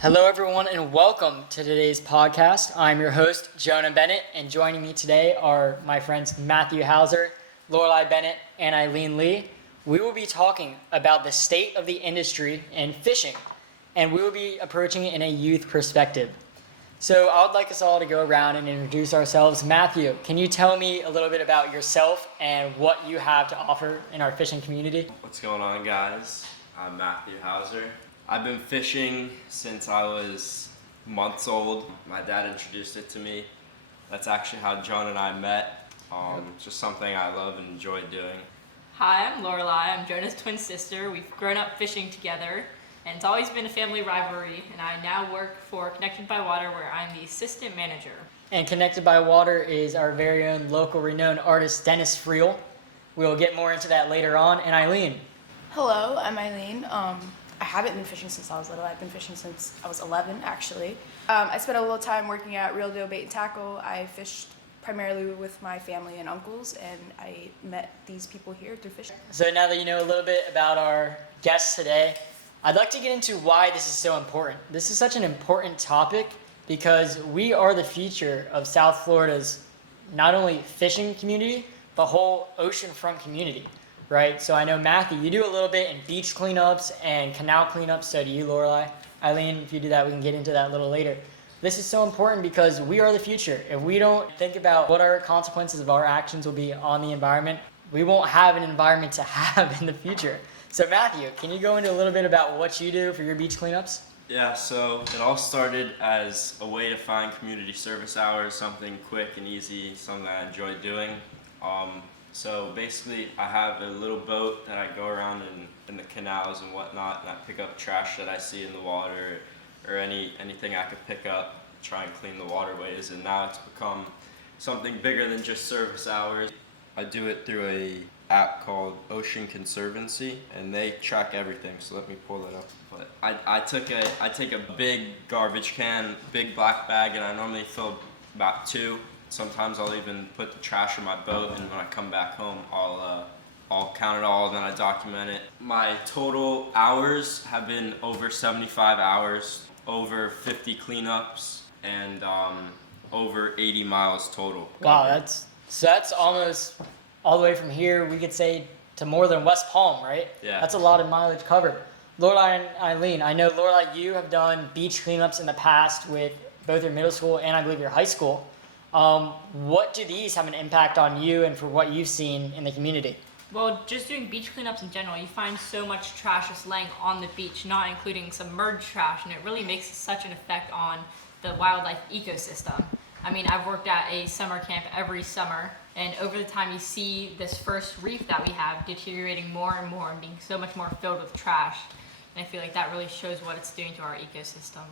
Hello, everyone, and welcome to today's podcast. I'm your host, Jonah Bennett, and joining me today are my friends Matthew Hauser, Lorelei, Bennett, and Ailin Lee. We will be talking about the state of the industry in fishing, and we will be approaching it in a youth perspective. So I would like us all to go around and introduce ourselves. Matthew, can you tell me a little bit about yourself and what you have to offer in our fishing community? What's going on, guys? I'm Matthew Hauser. I've been fishing since I was months old. My dad introduced it to me. That's actually how Jonah and I met. It's just something I love and enjoy doing. Hi, I'm Lorelei. I'm Jonah's twin sister. We've grown up fishing together, and it's always been a family rivalry, and I now work for Connected by Water, where I'm the assistant manager. And Connected by Water is our very own local renowned artist, Dennis Friel. We'll get more into that later on. And Ailin. Hello, I'm Ailin. I haven't been fishing since I was little. I've been fishing since I was 11, actually. I spent a little time working at Real Deal Bait and Tackle. I fished primarily with my family and uncles, and I met these people here through fishing. So now that you know a little bit about our guests today, I'd like to get into why this is so important. This is such an important topic because we are the future of South Florida's not only fishing community, but whole oceanfront community. Right, so I know Matthew, you do a little bit in beach cleanups and canal cleanups. So do you, Lorelei. Ailin, if you do that, we can get into that a little later. This is so important because we are the future. If we don't think about what our consequences of our actions will be on the environment, we won't have an environment to have in the future. So Matthew, can you go into a little bit about what you do for your beach cleanups? Yeah, so it all started as a way to find community service hours, something quick and easy, something that I enjoy doing. So basically, I have a little boat that I go around in the canals and whatnot, and I pick up trash that I see in the water or anything I could pick up, try and clean the waterways. And now it's become something bigger than just service hours. I do it through a app called Ocean Conservancy, and they track everything. So let me pull it up. But I take a big garbage can, big black bag, and I normally fill about 2. Sometimes I'll even put the trash in my boat, and when I come back home, I'll count it all, and then I document it. My total hours have been over 75 hours, over 50 cleanups, and over 80 miles total. Wow, that's almost all the way from here, we could say, to more than West Palm, right? Yeah. That's a lot of mileage covered. Lorelei and Ailin, I know, Lorelei, you have done beach cleanups in the past with both your middle school and I believe your high school. What do these have an impact on you and for what you've seen in the community? Well, just doing beach cleanups in general, you find so much trash just laying on the beach, not including submerged trash, and it really makes such an effect on the wildlife ecosystem. I mean, I've worked at a summer camp every summer, and over the time you see this first reef that we have deteriorating more and more and being so much more filled with trash, and I feel like that really shows what it's doing to our ecosystem.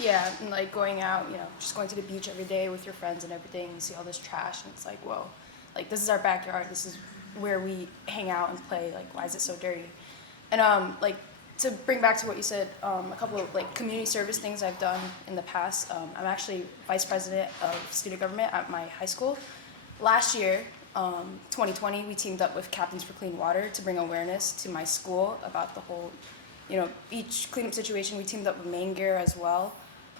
Yeah, and like going out, just going to the beach every day with your friends and everything, you see all this trash, and it's like, whoa, like this is our backyard, this is where we hang out and play, like why is it so dirty? And like to bring back to what you said, a couple of like community service things I've done in the past. I'm actually vice president of student government at my high school. Last year, 2020, we teamed up with Captains for Clean Water to bring awareness to my school about the whole, beach cleanup situation. We teamed up with Main Gear as well.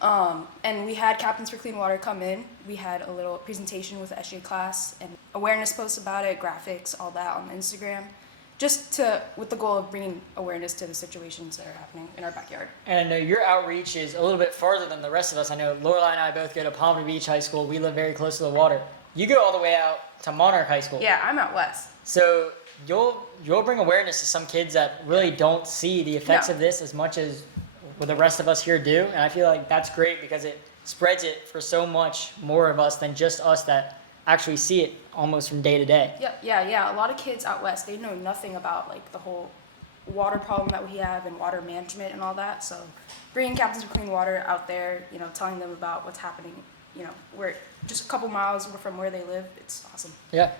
And we had Captains for Clean Water come in. We had a little presentation with the SJ class and awareness posts about it, graphics, all that on Instagram, with the goal of bringing awareness to the situations that are happening in our backyard. And I know your outreach is a little bit farther than the rest of us. I know Lorelei and I both go to Palm Beach High School. We live very close to the water. You go all the way out to Monarch High School. Yeah, I'm out west. So you'll bring awareness to some kids that really don't see the effects of this as much as what the rest of us here do, and I feel like that's great because it spreads it for so much more of us than just us that actually see it almost from day to day. Yeah. A lot of kids out west, they know nothing about like the whole water problem that we have and water management and all that. So bringing Captains for Clean Water out there, telling them about what's happening, we're just a couple miles from where they live. It's awesome. Yeah.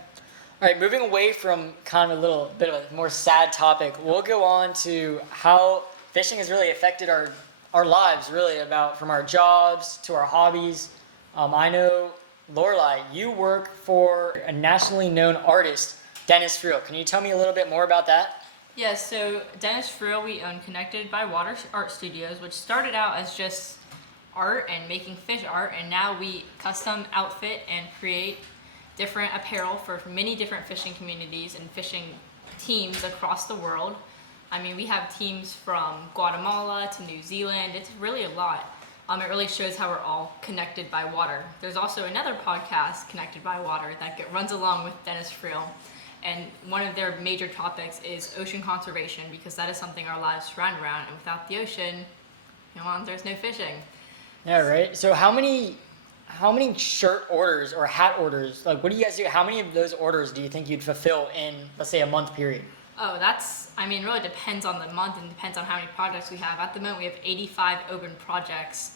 All right, moving away from kind of a little bit of a more sad topic, we'll go on to how fishing has really affected our lives, really, from our jobs to our hobbies. I know, Lorelei, you work for a nationally known artist, Dennis Friel. Can you tell me a little bit more about that? Yeah, so Dennis Friel, we own Connected by Water Art Studios, which started out as just art and making fish art, and now we custom outfit and create different apparel for many different fishing communities and fishing teams across the world. I mean, we have teams from Guatemala to New Zealand. It's really a lot. It really shows how we're all connected by water. There's also another podcast, Connected by Water, that runs along with Dennis Friel. And one of their major topics is ocean conservation, because that is something our lives surround around. And without the ocean, there's no fishing. Yeah, right. So how many shirt orders or hat orders, like what do you guys do? How many of those orders do you think you'd fulfill in, let's say, a month period? Oh, really depends on the month and depends on how many projects we have. At the moment, we have 85 open projects,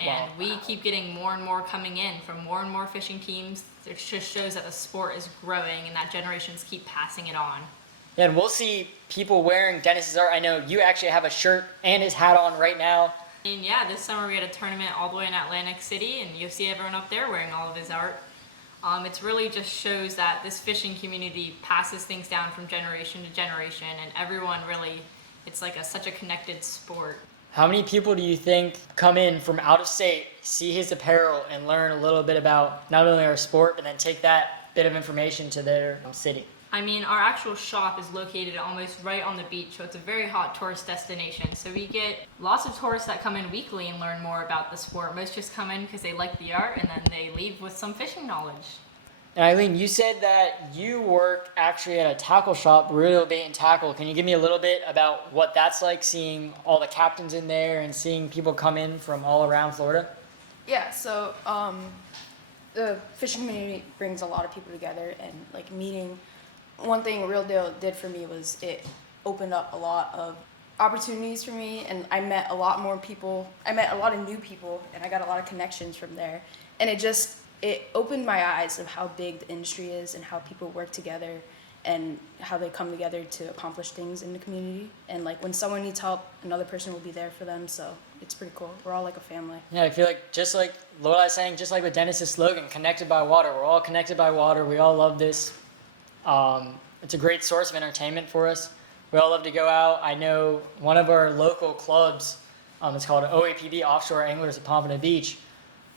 and we keep getting more and more coming in from more and more fishing teams. It just shows that the sport is growing and that generations keep passing it on. Yeah, and we'll see people wearing Dennis's art. I know you actually have a shirt and his hat on right now. And yeah, this summer we had a tournament all the way in Atlantic City, and you'll see everyone up there wearing all of his art. It's really just shows that this fishing community passes things down from generation to generation, and everyone really, it's like such a connected sport. How many people do you think come in from out of state, see his apparel, and learn a little bit about not only our sport, but then take that bit of information to their city? I mean, our actual shop is located almost right on the beach, so it's a very hot tourist destination. So we get lots of tourists that come in weekly and learn more about the sport. Most just come in because they like the art, and then they leave with some fishing knowledge. And Ailin, you said that you work actually at a tackle shop, Reel Bait and Tackle. Can you give me a little bit about what that's like, seeing all the captains in there and seeing people come in from all around Florida? Yeah, so the fishing community brings a lot of people together, and like meeting. One thing Real Deal did for me was it opened up a lot of opportunities for me, and I met a lot more people. I met a lot of new people, and I got a lot of connections from there. And it opened my eyes of how big the industry is and how people work together and how they come together to accomplish things in the community. And like when someone needs help, another person will be there for them. So it's pretty cool. We're all like a family. Yeah, I feel like just like Lorelei saying, just like with Dennis's slogan, connected by water. We're all connected by water. We all love this. It's a great source of entertainment for us. We all love to go out. I know one of our local clubs, it's called OAPB, Offshore Anglers at Pompano Beach.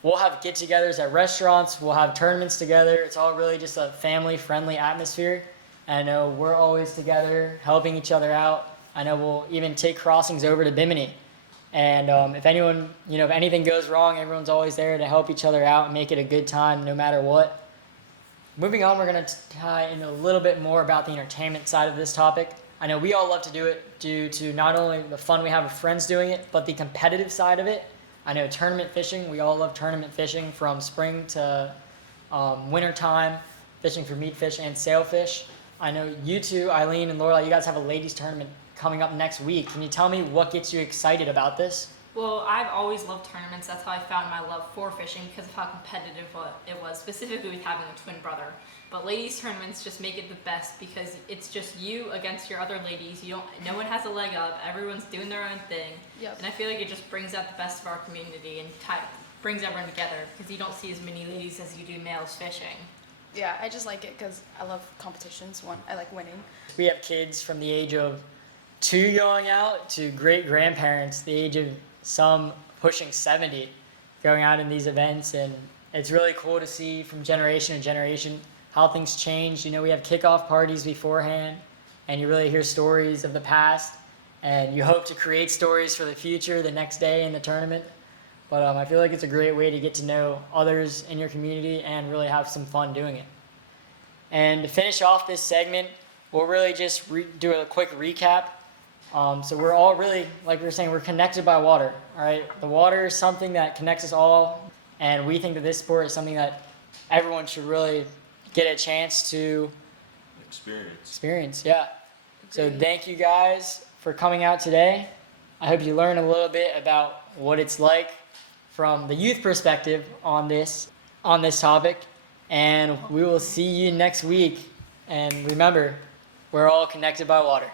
We'll have get-togethers at restaurants. We'll have tournaments together. It's all really just a family-friendly atmosphere. And I know we're always together, helping each other out. I know we'll even take crossings over to Bimini. And if anything goes wrong, everyone's always there to help each other out and make it a good time no matter what. Moving on, we're going to tie in a little bit more about the entertainment side of this topic. I know we all love to do it due to not only the fun we have with friends doing it, but the competitive side of it. I know tournament fishing, we all love tournament fishing from spring to winter time, fishing for meat fish and sailfish. I know you two, Ailin and Lorelei, you guys have a ladies tournament coming up next week. Can you tell me what gets you excited about this? Well, I've always loved tournaments. That's how I found my love for fishing, because of how competitive it was, specifically with having a twin brother. But ladies tournaments just make it the best because it's just you against your other ladies. No one has a leg up. Everyone's doing their own thing. Yep. And I feel like it just brings out the best of our community and brings everyone together, because you don't see as many ladies as you do males fishing. Yeah, I just like it because I love competitions. I like winning. We have kids from the age of 2 going out to great-grandparents, the age of some pushing 70, going out in these events. And it's really cool to see from generation to generation how things change. We have kickoff parties beforehand, and you really hear stories of the past, and you hope to create stories for the future the next day in the tournament. But I feel like it's a great way to get to know others in your community and really have some fun doing it. And to finish off this segment, we'll really just do a quick recap. So we're all really, like we were saying, we're connected by water, all right? The water is something that connects us all, and we think that this sport is something that everyone should really get a chance to experience. Yeah. So thank you guys for coming out today. I hope you learned a little bit about what it's like from the youth perspective on this topic, and we will see you next week. And remember, we're all connected by water.